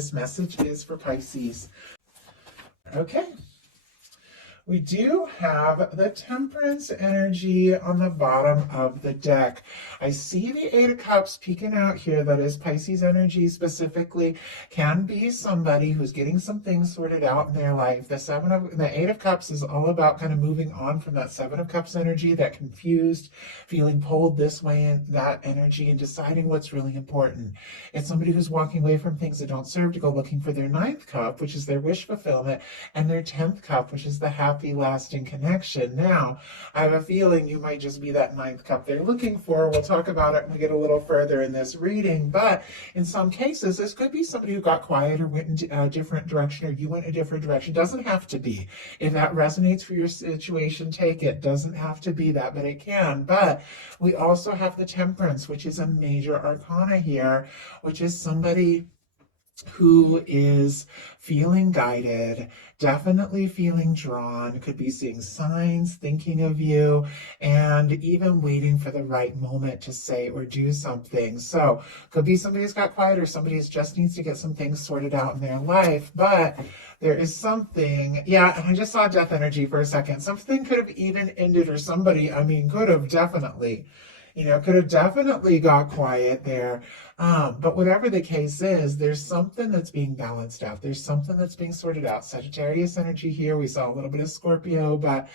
this message is for Pisces. Okay. We do have the Temperance energy on the bottom of the deck. I see the Eight of Cups peeking out here. That is Pisces energy specifically. Can be somebody who's getting some things sorted out in their life. The Eight of Cups is all about kind of moving on from that Seven of Cups energy, that confused, feeling pulled this way in that energy, and deciding what's really important. It's somebody who's walking away from things that don't serve to go looking for their Ninth Cup, which is their wish fulfillment, and their 10th Cup, which is the happy lasting connection. Now, I have a feeling you might just be that Ninth Cup they're looking for. We'll talk about it when we get a little further in this reading, but in some cases, this could be somebody who got quiet or went in a different direction, or you went a different direction. Doesn't have to be. If that resonates for your situation, take it. Doesn't have to be that, but it can. But we also have the Temperance, which is a major arcana here, which is somebody who is feeling guided, definitely feeling drawn, could be seeing signs, thinking of you, and even waiting for the right moment to say or do something. So could be somebody who's got quiet, or somebody who just needs to get some things sorted out in their life. But there is something, yeah, and I just saw death energy for a second. Something could have even ended, or somebody, could have definitely, could have definitely got quiet there. But whatever the case is, there's something that's being balanced out. There's something that's being sorted out. Sagittarius energy here. We saw a little bit of Scorpio, but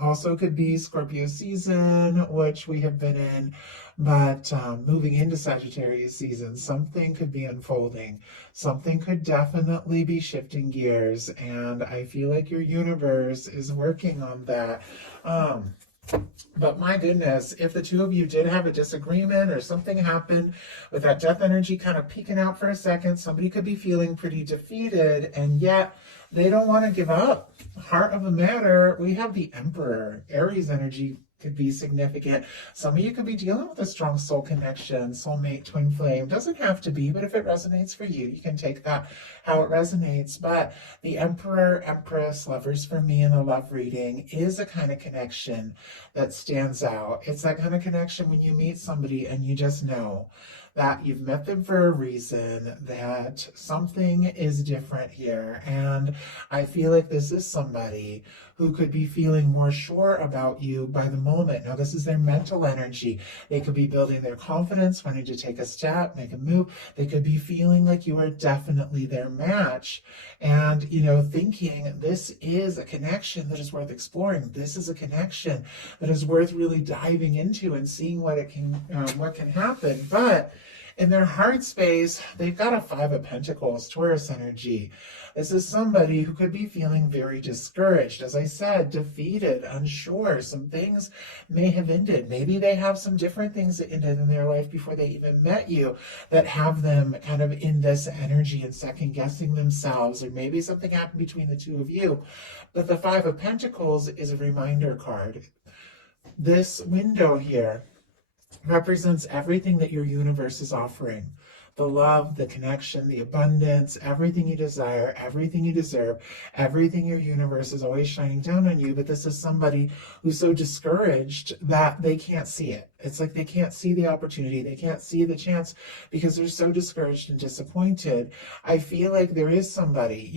also could be Scorpio season, which we have been in. But moving into Sagittarius season, something could be unfolding. Something could definitely be shifting gears. And I feel like your universe is working on that. But my goodness, if the two of you did have a disagreement or something happened with that death energy kind of peeking out for a second, somebody could be feeling pretty defeated, and yet they don't want to give up. Heart of the matter, we have the Emperor. Aries energy could be significant. Some of you could be dealing with a strong soul connection, soulmate, twin flame. Doesn't have to be, but if it resonates for you, you can take that how it resonates. But the Emperor, Empress, Lovers for me in the love reading is a kind of connection that stands out. It's that kind of connection when you meet somebody and you just know that you've met them for a reason, that something is different here. And I feel like this is somebody who could be feeling more sure about you by the moment. Now, this is their mental energy. They could be building their confidence, wanting to take a step, make a move. They could be feeling like you are definitely their match. And, thinking this is a connection that is worth exploring. This is a connection that is worth really diving into and seeing what can happen. But in their heart space, they've got a Five of Pentacles, Taurus energy. This is somebody who could be feeling very discouraged. As I said, defeated, unsure. Some things may have ended. Maybe they have some different things that ended in their life before they even met you that have them kind of in this energy and second guessing themselves. Or maybe something happened between the two of you. But the Five of Pentacles is a reminder card. This window here represents everything that your universe is offering. The love, the connection, the abundance, everything you desire, everything you deserve, everything your universe is always shining down on you. But this is somebody who's so discouraged that they can't see it. It's like they can't see the opportunity. They can't see the chance because they're so discouraged and disappointed. I feel like there is somebody,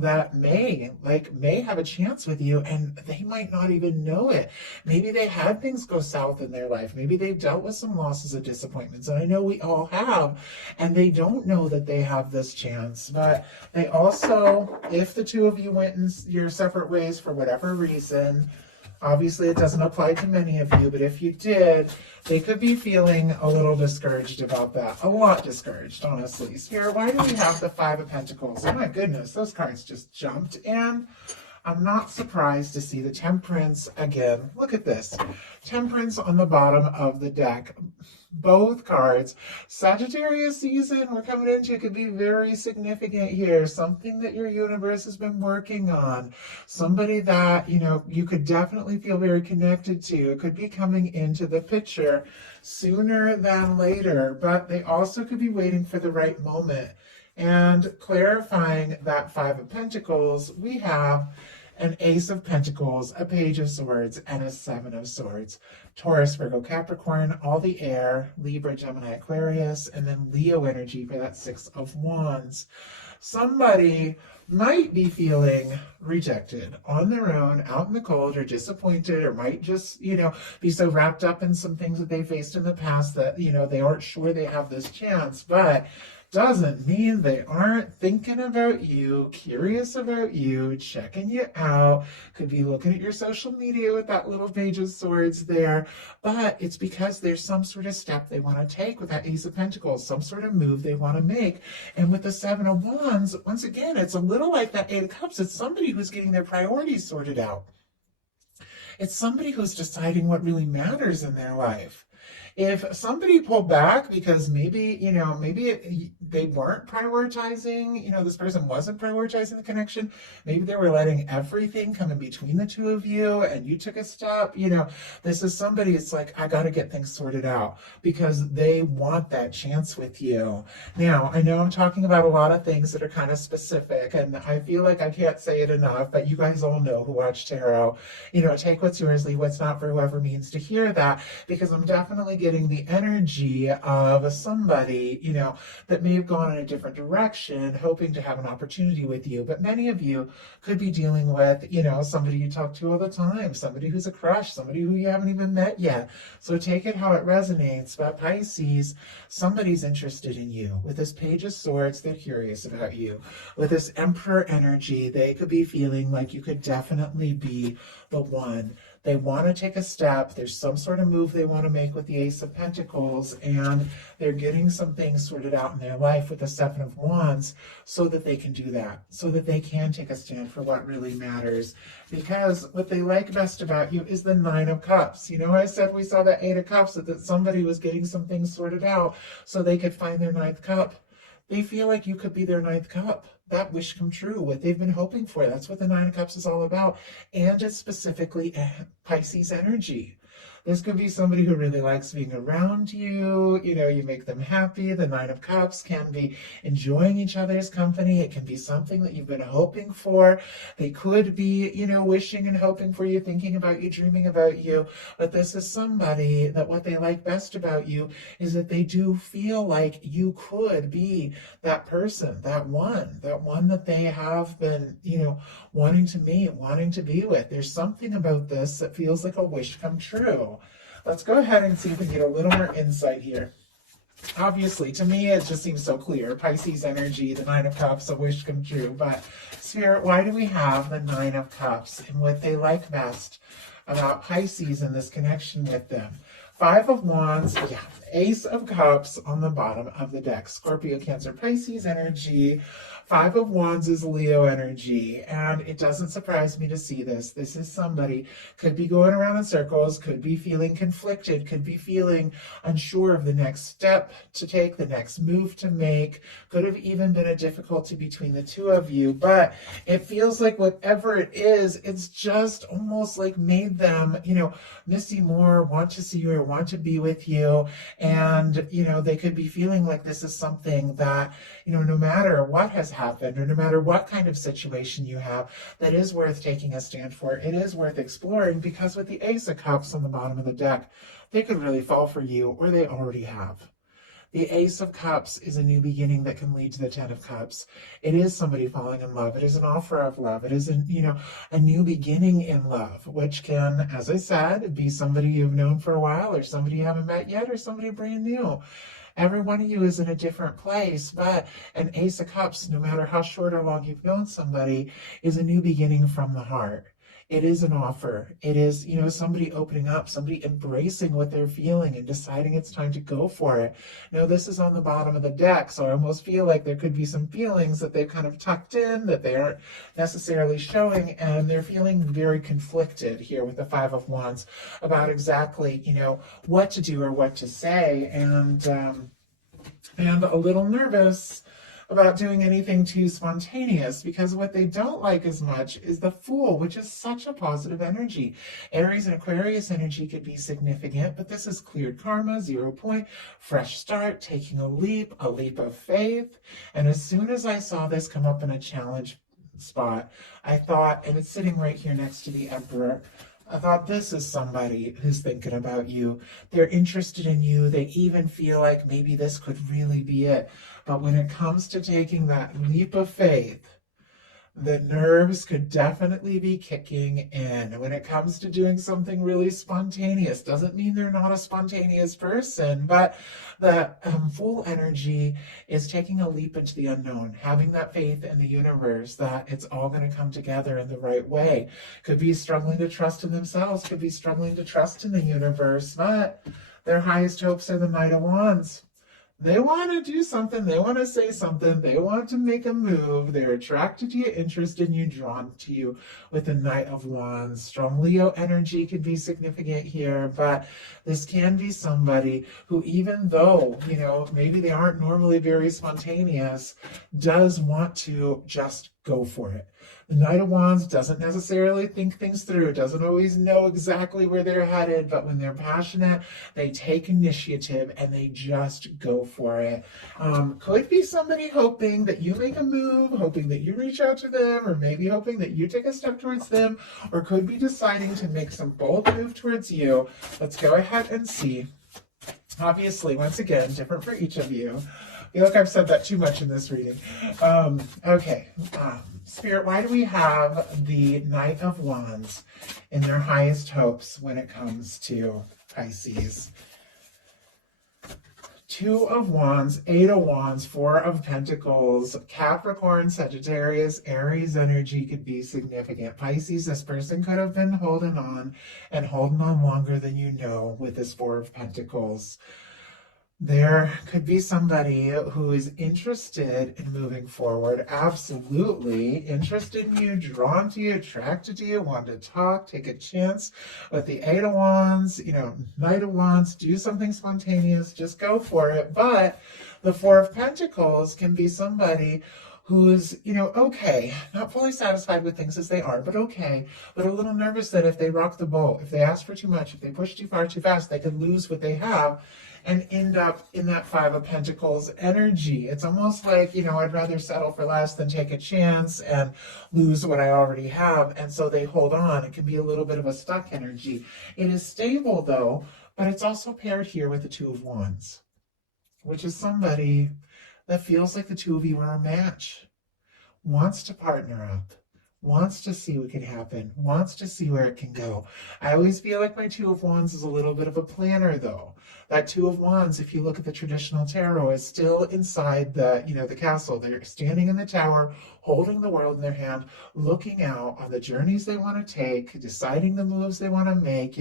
that may have a chance with you, and they might not even know it. Maybe they had things go south in their life. Maybe they've dealt with some losses and disappointments, and I know we all have, and they don't know that they have this chance. But they also, if the two of you went in your separate ways for whatever reason, obviously it doesn't apply to many of you, but if you did, they could be feeling a little discouraged about that. A lot discouraged, honestly. Spirit, why do we have the Five of Pentacles? Oh my goodness, those cards just jumped. And I'm not surprised to see the Temperance again. Look at this. Temperance on the bottom of the deck. Both cards. Sagittarius season we're coming into could be very significant here. Something that your universe has been working on. Somebody that, you could definitely feel very connected to. It could be coming into the picture sooner than later. But they also could be waiting for the right moment. And clarifying that Five of Pentacles, we have an Ace of Pentacles, a Page of Swords, and a Seven of Swords. Taurus, Virgo, Capricorn, all the air, Libra, Gemini, Aquarius, and then Leo energy for that Six of Wands. Somebody might be feeling rejected on their own, out in the cold, or disappointed, or might just, be so wrapped up in some things that they faced in the past that, they aren't sure they have this chance, but doesn't mean they aren't thinking about you, curious about you, checking you out. Could be looking at your social media with that little Page of Swords there, but it's because there's some sort of step they want to take with that Ace of Pentacles, some sort of move they want to make. And with the Seven of Wands, once again, it's a little like that Eight of Cups. It's somebody who's getting their priorities sorted out. It's somebody who's deciding what really matters in their life. If somebody pulled back because maybe they weren't prioritizing, this person wasn't prioritizing the connection, maybe they were letting everything come in between the two of you and you took a step, this is somebody, it's like, I got to get things sorted out because they want that chance with you. Now, I know I'm talking about a lot of things that are kind of specific, and I feel like I can't say it enough, but you guys all know who watch tarot, take what's yours, leave what's not for whoever means to hear that, because I'm definitely getting the energy of somebody, that may have gone in a different direction, hoping to have an opportunity with you. But many of you could be dealing with, somebody you talk to all the time, somebody who's a crush, somebody who you haven't even met yet. So take it how it resonates. But Pisces, somebody's interested in you. With this Page of Swords, they're curious about you. With this Emperor energy, they could be feeling like you could definitely be the one. They want to take a step. There's some sort of move they want to make with the Ace of Pentacles, and they're getting some things sorted out in their life with the Seven of Wands so that they can do that, so that they can take a stand for what really matters. Because what they like best about you is the Nine of Cups. I said we saw that Eight of Cups, that somebody was getting some things sorted out so they could find their ninth cup. They feel like you could be their ninth cup. That wish come true, what they've been hoping for. That's what the Nine of Cups is all about. And it's specifically Pisces energy. This could be somebody who really likes being around you. You make them happy. The Nine of Cups can be enjoying each other's company. It can be something that you've been hoping for. They could be, wishing and hoping for you, thinking about you, dreaming about you. But this is somebody that what they like best about you is that they do feel like you could be that person, that one that they have been, wanting to meet, wanting to be with. There's something about this that feels like a wish come true. Let's go ahead and see if we can get a little more insight here. Obviously, to me, it just seems so clear. Pisces energy, the Nine of Cups, a wish come true. But Spirit, why do we have the Nine of Cups and what they like best about Pisces and this connection with them? Five of Wands, Ace of Cups on the bottom of the deck. Scorpio, Cancer, Pisces energy. Five of Wands is Leo energy, and it doesn't surprise me to see this. This is somebody, could be going around in circles, could be feeling conflicted, could be feeling unsure of the next step to take, the next move to make, could have even been a difficulty between the two of you, but it feels like whatever it is, it's just almost like made them, miss you more, want to see you or want to be with you, and, they could be feeling like this is something that, no matter what has happened or no matter what kind of situation you have, that is worth taking a stand for. It is worth exploring, because with the Ace of Cups on the bottom of the deck, they could really fall for you, or they already have. The Ace of Cups is a new beginning that can lead to the Ten of Cups. It is somebody falling in love. It is an offer of love. It is a new beginning in love, which can, as I said, be somebody you've known for a while, or somebody you haven't met yet, or somebody brand new. Every one of you is in a different place, but an Ace of Cups, no matter how short or long you've known somebody, is a new beginning from the heart. It is an offer. It is, somebody opening up, somebody embracing what they're feeling and deciding it's time to go for it. Now, this is on the bottom of the deck, so I almost feel like there could be some feelings that they've kind of tucked in that they aren't necessarily showing, and they're feeling very conflicted here with the Five of Wands about exactly, what to do or what to say, and a little nervous about doing anything too spontaneous, because what they don't like as much is the Fool, which is such a positive energy. Aries and Aquarius energy could be significant, but this is cleared karma, 0 point, fresh start, taking a leap of faith. And as soon as I saw this come up in a challenge spot, I thought, and it's sitting right here next to the Emperor, I thought this is somebody who's thinking about you. They're interested in you. They even feel like maybe this could really be it. But when it comes to taking that leap of faith, the nerves could definitely be kicking in. When it comes to doing something really spontaneous, doesn't mean they're not a spontaneous person, but the full energy is taking a leap into the unknown, having that faith in the universe that it's all going to come together in the right way. Could be struggling to trust in themselves, could be struggling to trust in the universe, but their highest hopes are the Knight of Wands. They want to do something. They want to say something. They want to make a move. They're attracted to you, interested in you, drawn to you with the Knight of Wands. Strong Leo energy could be significant here, but this can be somebody who, even though, maybe they aren't normally very spontaneous, does want to just go for it. The Knight of Wands doesn't necessarily think things through, doesn't always know exactly where they're headed, but when they're passionate, they take initiative and they just go for it. Could be somebody hoping that you make a move, hoping that you reach out to them, or maybe hoping that you take a step towards them, or could be deciding to make some bold move towards you. Let's go ahead and see. Obviously, once again, different for each of you. I feel like I've said that too much in this reading. Okay. Spirit, why do we have the Knight of Wands in their highest hopes when it comes to Pisces? Two of Wands, Eight of Wands, Four of Pentacles, Capricorn, Sagittarius, Aries energy could be significant. Pisces, this person could have been holding on and holding on longer than you know with this Four of Pentacles. There could be somebody who is interested in moving forward, absolutely interested in you, drawn to you, attracted to you, want to talk, take a chance with the Eight of Wands, Knight of Wands, do something spontaneous, just go for it. But the Four of Pentacles can be somebody who's, okay, not fully satisfied with things as they are, but okay, but a little nervous that if they rock the boat, if they ask for too much, if they push too far too fast, they could lose what they have and end up in that Five of Pentacles energy. It's almost like, I'd rather settle for less than take a chance and lose what I already have. And so they hold on. It can be a little bit of a stuck energy. It is stable though, but it's also paired here with the Two of Wands, which is somebody that feels like the two of you are a match, wants to partner up, wants to see what can happen, wants to see where it can go. I always feel like my Two of Wands is a little bit of a planner though. That Two of Wands, if you look at the traditional tarot, is still inside the, the castle. They're standing in the tower, holding the world in their hand, looking out on the journeys they want to take, deciding the moves they want to make,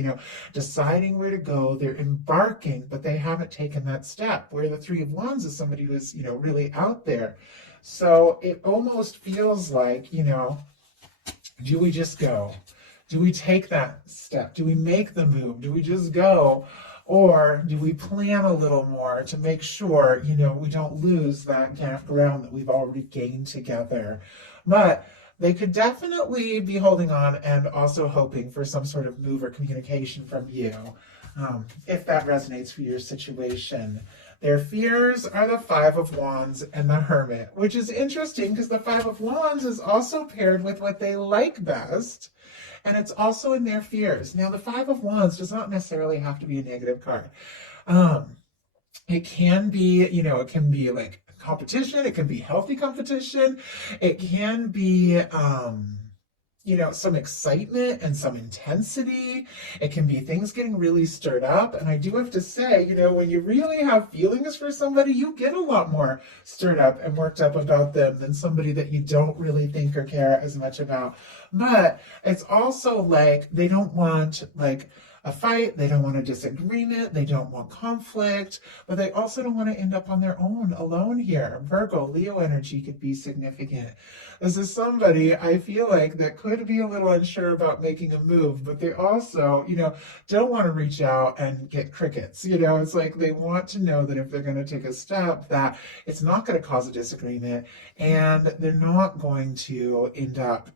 deciding where to go. They're embarking, but they haven't taken that step. Where the Three of Wands is somebody who's, really out there. So it almost feels like, do we just go? Do we take that step? Do we make the move? Do we just go? Or do we plan a little more to make sure, we don't lose that ground that we've already gained together? But they could definitely be holding on and also hoping for some sort of move or communication from you, if that resonates for your situation. Their fears are the Five of Wands and the Hermit, which is interesting because the Five of Wands is also paired with what they like best, and it's also in their fears. Now, the Five of Wands does not necessarily have to be a negative card. It can be, it can be like competition. It can be healthy competition. It can be, some excitement and some intensity. It can be things getting really stirred up. And I do have to say, when you really have feelings for somebody, you get a lot more stirred up and worked up about them than somebody that you don't really think or care as much about. But it's also like they don't want a fight, they don't want a disagreement, they don't want conflict, but they also don't want to end up on their own, alone here. Virgo, Leo energy could be significant. This is somebody I feel like that could be a little unsure about making a move, but they also, don't want to reach out and get crickets. It's like they want to know that if they're going to take a step, that it's not going to cause a disagreement and they're not going to end up,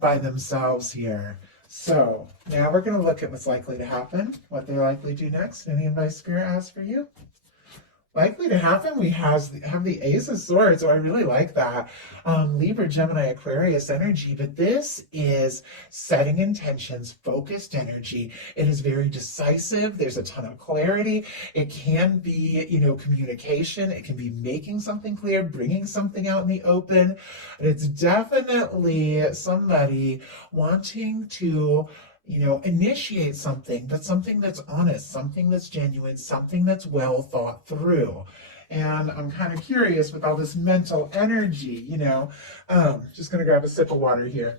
by themselves here. So now we're going to look at what's likely to happen, what they're likely to do next. Any advice Spirit has for you? likely to happen, we have the Ace of Swords, so I really like that. Libra, Gemini, Aquarius energy, but this is setting intentions, focused energy. It is very decisive. There's a ton of clarity. It can be, communication. It can be making something clear, bringing something out in the open. And it's definitely somebody wanting to initiate something, but something that's honest, something that's genuine, something that's well thought through. And I'm kind of curious with all this mental energy, just going to grab a sip of water here.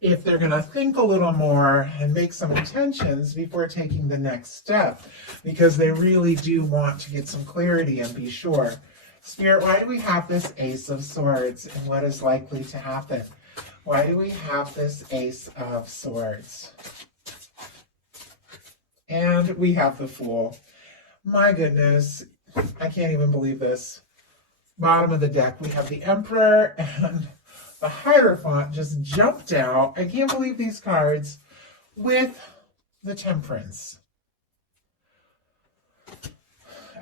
If they're going to think a little more and make some intentions before taking the next step, because they really do want to get some clarity and be sure. Spirit, why do we have this Ace of Swords and what is likely to happen? Why do we have this Ace of Swords? And we have the Fool. My goodness, I can't even believe this. Bottom of the deck, we have the Emperor and the Hierophant just jumped out. I can't believe these cards with the Temperance.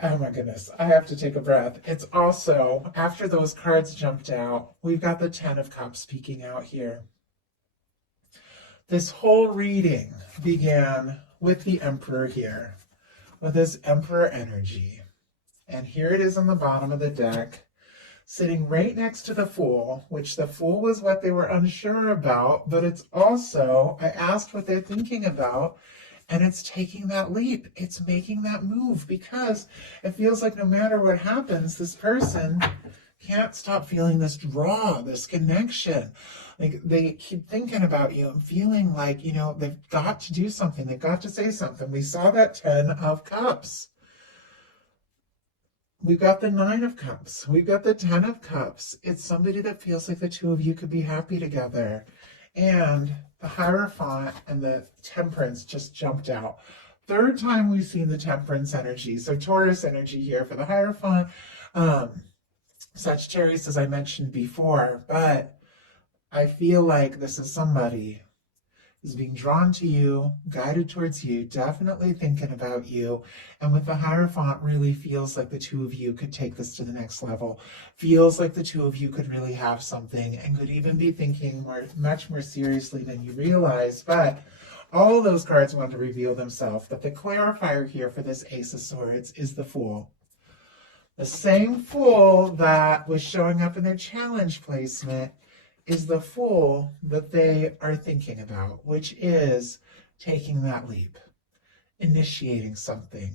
Oh my goodness, I have to take a breath. It's also, after those cards jumped out, we've got the Ten of Cups peeking out here. This whole reading began with the Emperor here, with this Emperor energy. And here it is on the bottom of the deck, sitting right next to the Fool, which the Fool was what they were unsure about, but it's also, I asked what they're thinking about, and it's taking that leap. It's making that move because it feels like no matter what happens, this person can't stop feeling this draw, this connection. Like they keep thinking about you and feeling like, they've got to do something. They've got to say something. We saw that 10 of Cups. We've got the 9 of Cups. We've got the 10 of Cups. It's somebody that feels like the two of you could be happy together. And the Hierophant and the Temperance just jumped out. Third time we've seen the Temperance energy. So Taurus energy here for the Hierophant. Sagittarius, as I mentioned before. But I feel like this is somebody who's being drawn to you, guided towards you, definitely thinking about you. And with the Hierophant, really feels like the two of you could take this to the next level. Feels like the two of you could really have something and could even be thinking much more seriously than you realize. But all of those cards want to reveal themselves. But the clarifier here for this Ace of Swords is the Fool. The same Fool that was showing up in their challenge placement is the Fool that they are thinking about, which is taking that leap, initiating something,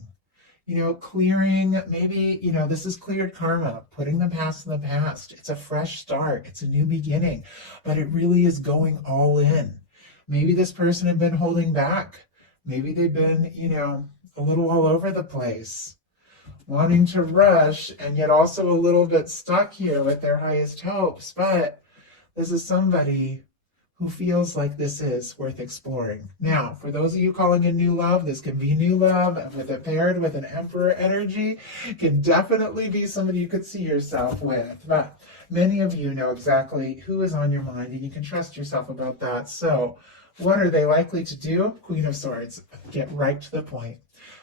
clearing, maybe, this is cleared karma, putting the past in the past. It's a fresh start. It's a new beginning, but it really is going all in. Maybe this person had been holding back. Maybe they've been, a little all over the place, wanting to rush and yet also a little bit stuck here with their highest hopes. But this is somebody who feels like this is worth exploring. Now, for those of you calling in new love, this can be new love, and with it paired with an Emperor energy, can definitely be somebody you could see yourself with. But many of you know exactly who is on your mind, and you can trust yourself about that. So, what are they likely to do? Queen of Swords, get right to the point.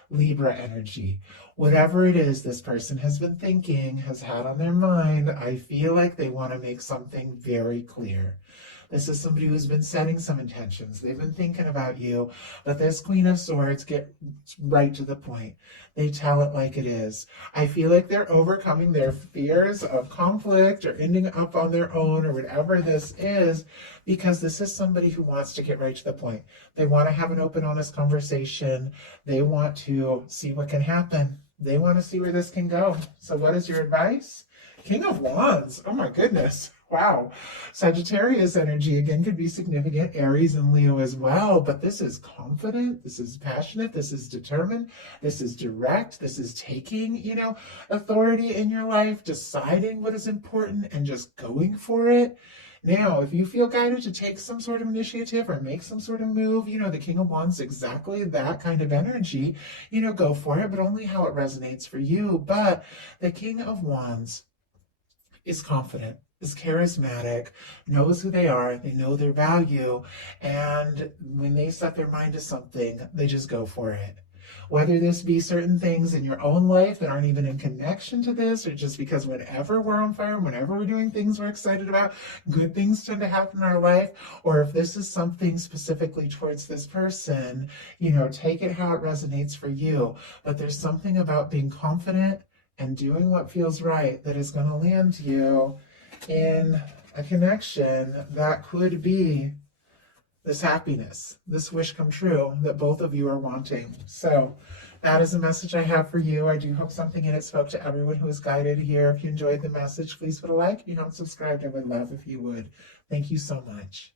Libra energy. Whatever it is this person has been thinking, has had on their mind, I feel like they want to make something very clear. This is somebody who's been setting some intentions. They've been thinking about you, but this Queen of Swords get right to the point. They tell it like it is. I feel like they're overcoming their fears of conflict or ending up on their own or whatever this is, because this is somebody who wants to get right to the point. They want to have an open, honest conversation. They want to see what can happen. They want to see where this can go. So what is your advice? King of Wands. Oh my goodness. Wow. Sagittarius energy again could be significant. Aries and Leo as well. But this is confident. This is passionate. This is determined. This is direct. This is taking, authority in your life, deciding what is important and just going for it. Now, if you feel guided to take some sort of initiative or make some sort of move, the King of Wands, exactly that kind of energy, go for it, but only how it resonates for you. But the King of Wands is confident. is charismatic, knows who they are, they know their value, and when they set their mind to something, they just go for it. Whether this be certain things in your own life that aren't even in connection to this, or just because whenever we're on fire, whenever we're doing things we're excited about, good things tend to happen in our life, or if this is something specifically towards this person, take it how it resonates for you. But there's something about being confident and doing what feels right that is going to land you in a connection that could be this happiness, this wish come true that both of you are wanting. So that is a message I have for you. I do hope something in it spoke to everyone who is guided here. If you enjoyed the message, please put a like. If you haven't subscribed, I would love if you would. Thank you so much.